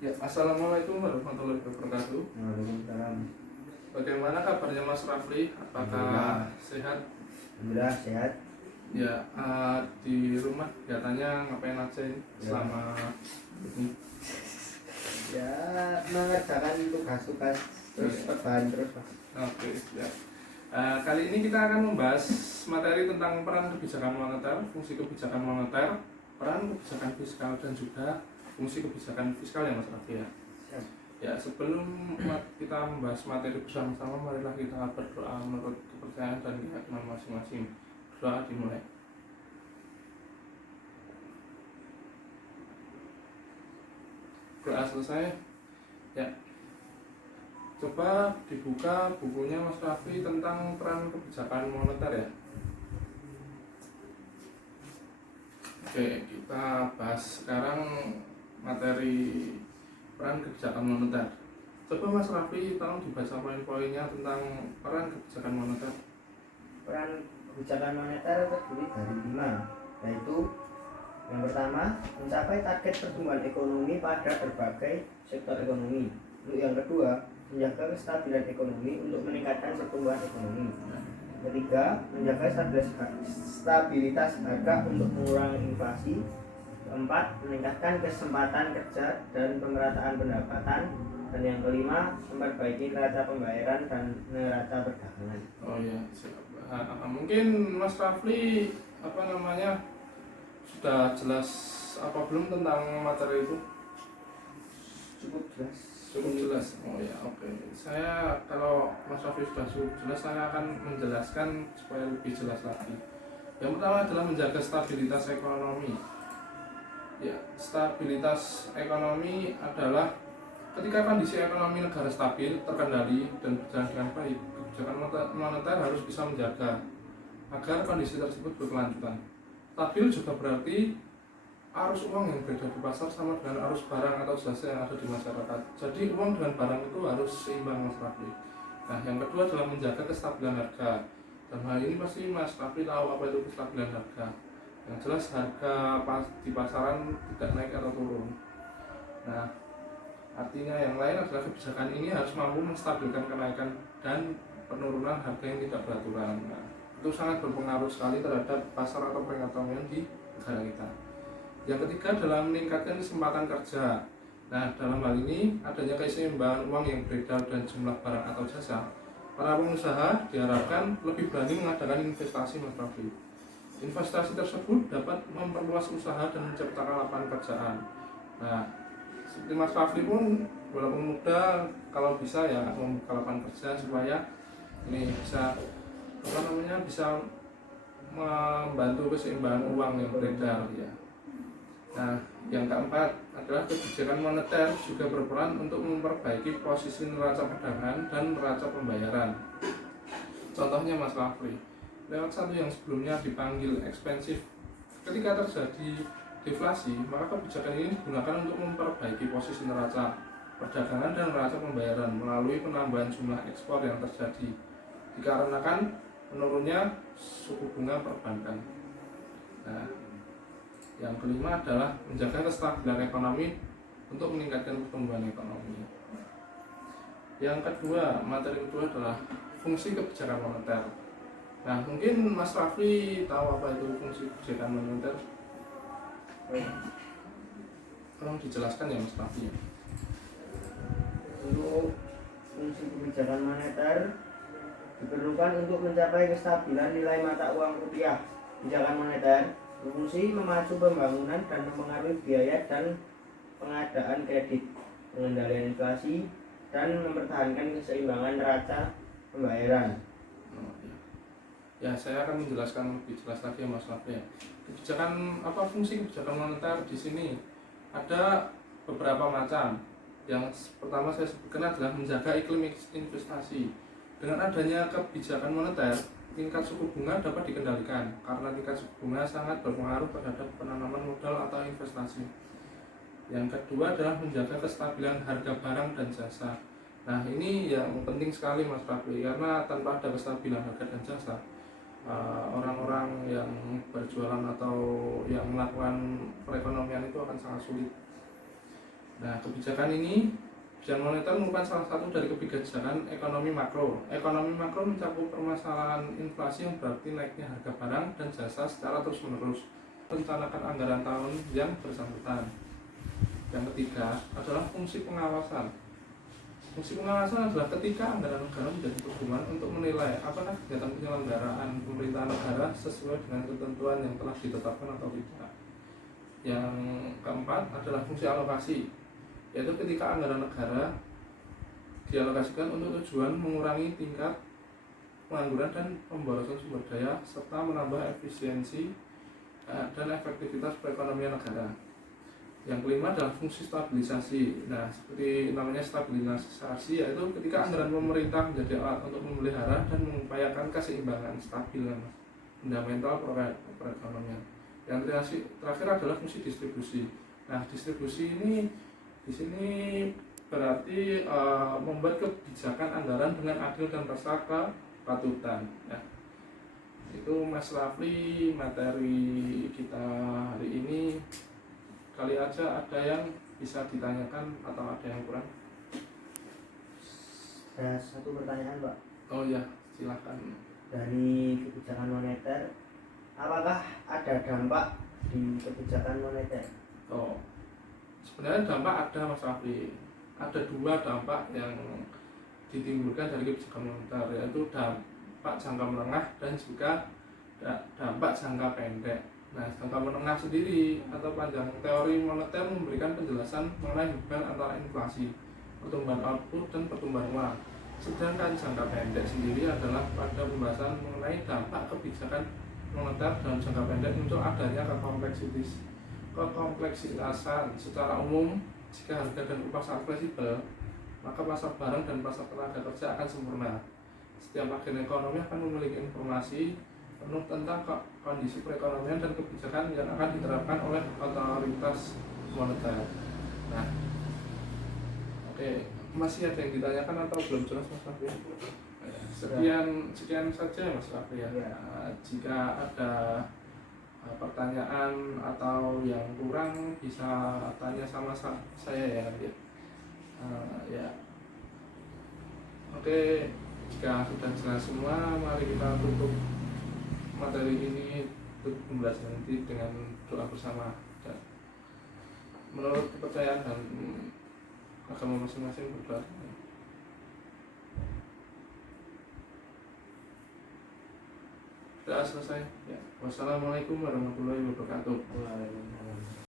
Ya, assalamualaikum warahmatullahi wabarakatuh. Waalaikumsalam. Bagaimana kabarnya Mas Rafli? Apakah sehat? Alhamdulillah sehat. Ya, di rumah kegiatannya ngapain aja ini selama ini? Ya mengerjakan tugas-tugas terus perbahan terus Mas. Oke, ya. Kali ini kita akan membahas materi tentang peran kebijakan moneter, fungsi kebijakan moneter, peran kebijakan fiskal dan juga fungsi kebijakan fiskal ya Mas Rafli ya. Siap. Ya, sebelum kita membahas materi bersama-sama, marilah kita berdoa menurut kepercayaan dan keyakinan masing-masing. Doa dimulai. Doa selesai. Ya. Coba dibuka bukunya Mas Raffi tentang peran kebijakan moneter ya. Oke, kita bahas sekarang materi peran kebijakan moneter. Coba Mas Raffi tolong dibaca poin-poinnya tentang peran kebijakan moneter. Peran kebijakan moneter terdiri dari 5, yaitu yang pertama, mencapai target pertumbuhan ekonomi pada berbagai sektor ekonomi. Untuk yang kedua, menjaga kestabilan ekonomi untuk meningkatkan pertumbuhan ekonomi. Ketiga, menjaga stabilitas harga untuk mengurangi inflasi. Keempat, meningkatkan kesempatan kerja dan pemerataan pendapatan. Dan yang kelima, memperbaiki neraca pembayaran dan neraca perdagangan. Oh ya, siap. Mungkin Mas Rafli sudah jelas apa belum tentang materi itu? Cukup jelas. Cukup jelas. Oh ya, oke. Saya kalau Mas Rafli sudah cukup jelas, saya akan menjelaskan supaya lebih jelas lagi. Yang pertama adalah menjaga stabilitas ekonomi. Ya, stabilitas ekonomi adalah ketika kondisi ekonomi negara stabil, terkendali, dan berjalan dengan baik, kebijakan moneter harus bisa menjaga agar kondisi tersebut berkelanjutan. Stabil juga berarti arus uang yang beredar di pasar sama dengan arus barang atau jasa yang ada di masyarakat. Jadi uang dengan barang itu harus seimbang, Mas Rafli. Nah, yang kedua adalah menjaga kestabilan harga. Dan hal ini pasti Mas Rafli tahu apa itu kestabilan harga. Yang jelas harga di pasaran tidak naik atau turun. Nah, artinya yang lain adalah kebijakan ini harus mampu menstabilkan kenaikan dan penurunan harga yang tidak beraturan. Nah, itu sangat berpengaruh sekali terhadap pasar atau perekonomian di negara kita. Yang ketiga adalah meningkatkan kesempatan kerja. Nah, dalam hal ini adanya keseimbangan uang yang beredar dan jumlah barang atau jasa. Para pengusaha diharapkan lebih berani mengadakan investasi, Mas Raffi. Investasi tersebut dapat memperluas usaha dan menciptakan lapangan pekerjaan. Nah, seperti Mas Rafli pun walaupun muda, kalau bisa ya membuka lapangan kerja supaya ini bisa bisa membantu keseimbangan uang yang beredar ya. Nah, yang keempat adalah kebijakan moneter juga berperan untuk memperbaiki posisi neraca perdagangan dan neraca pembayaran. Contohnya Mas Rafli, lewat satu yang sebelumnya dipanggil ekspensif. Ketika terjadi deflasi, maka kebijakan ini digunakan untuk memperbaiki posisi neraca perdagangan dan neraca pembayaran melalui penambahan jumlah ekspor yang terjadi dikarenakan menurunnya suku bunga perbankan. Nah, yang kelima adalah menjaga kestabilan ekonomi untuk meningkatkan pertumbuhan ekonomi. Yang kedua, materi kedua adalah fungsi kebijakan moneter. Nah, mungkin Mas Rafli tahu apa itu fungsi kebijakan moneter? Tolong dijelaskan ya Mas Rafli. Untuk fungsi kebijakan moneter diperlukan untuk mencapai kestabilan nilai mata uang rupiah. Kebijakan moneter berfungsi memacu pembangunan dan mempengaruhi biaya dan pengadaan kredit, pengendalian inflasi, dan mempertahankan keseimbangan neraca pembayaran. Ya, saya akan menjelaskan lebih jelas lagi ya Mas Rafli. Kebijakan fungsi kebijakan moneter di sini ada beberapa macam. Yang pertama saya sebutkan adalah menjaga iklim investasi. Dengan adanya kebijakan moneter, tingkat suku bunga dapat dikendalikan karena tingkat suku bunga sangat berpengaruh terhadap penanaman modal atau investasi. Yang kedua adalah menjaga kestabilan harga barang dan jasa. Nah, ini yang penting sekali Mas Rafli, karena tanpa ada kestabilan harga dan jasa, orang-orang yang berjualan atau yang melakukan perekonomian itu akan sangat sulit. Nah, kebijakan moneter merupakan salah satu dari kebijakan ekonomi makro. Ekonomi makro mencakup permasalahan inflasi yang berarti naiknya harga barang dan jasa secara terus-menerus. Rencanakan anggaran tahun yang bersangkutan. Yang ketiga adalah fungsi pengawasan. Fungsi pengawasan adalah ketika anggaran negara menjadi pedoman untuk menilai apakah kegiatan penyelenggaraan pemerintahan negara sesuai dengan ketentuan yang telah ditetapkan atau tidak. Yang keempat adalah fungsi alokasi, yaitu ketika anggaran negara dialokasikan untuk tujuan mengurangi tingkat pengangguran dan pemborosan sumber daya serta menambah efisiensi dan efektivitas perekonomian negara. Yang kelima adalah fungsi stabilisasi. Nah, seperti namanya stabilisasi, yaitu ketika anggaran pemerintah menjadi alat untuk memelihara dan mengupayakan keseimbangan stabil fundamental perekonomian. Yang terakhir adalah fungsi distribusi. Nah, distribusi ini di sini berarti membuat kebijakan anggaran dengan adil dan rasa kepatutan. Nah, itu Mas Rafli materi kita hari ini. Kali aja ada yang bisa ditanyakan atau ada yang kurang. Ada satu pertanyaan, Pak. Oh ya, silahkan. Dari kebijakan moneter, apakah ada dampak di kebijakan moneter? Oh, sebenarnya dampak ada, Mas Rafli. Ada dua dampak yang ditimbulkan dari kebijakan moneter, yaitu dampak jangka menengah dan juga dampak jangka pendek. Nah, jangka menengah sendiri atau panjang teori moneter memberikan penjelasan mengenai hubungan antara inflasi, pertumbuhan output, dan pertumbuhan uang. Sedangkan jangka pendek sendiri adalah pada pembahasan mengenai dampak kebijakan moneter dalam jangka pendek untuk adanya kekompleksitasan. Secara umum, jika harga dan upah sangat fleksibel, maka pasar barang dan pasar tenaga kerja akan sempurna. Setiap agen ekonomi akan memiliki informasi penuh tentang kondisi perekonomian dan kebijakan yang akan diterapkan oleh otoritas moneter. Nah, oke, masih ada yang ditanyakan atau belum jelas, Mas Raffi? Sekian saja, Mas Raffi ya. Jika ada pertanyaan atau yang kurang bisa tanya sama saya ya. Ya. Oke, jika sudah jelas semua, mari kita tutup materi ini untuk pembelajaran nanti dengan doa bersama. Dan menurut kepercayaan dan agama masing-masing berdoa. Sudah selesai. Ya. Wassalamualaikum warahmatullahi wabarakatuh.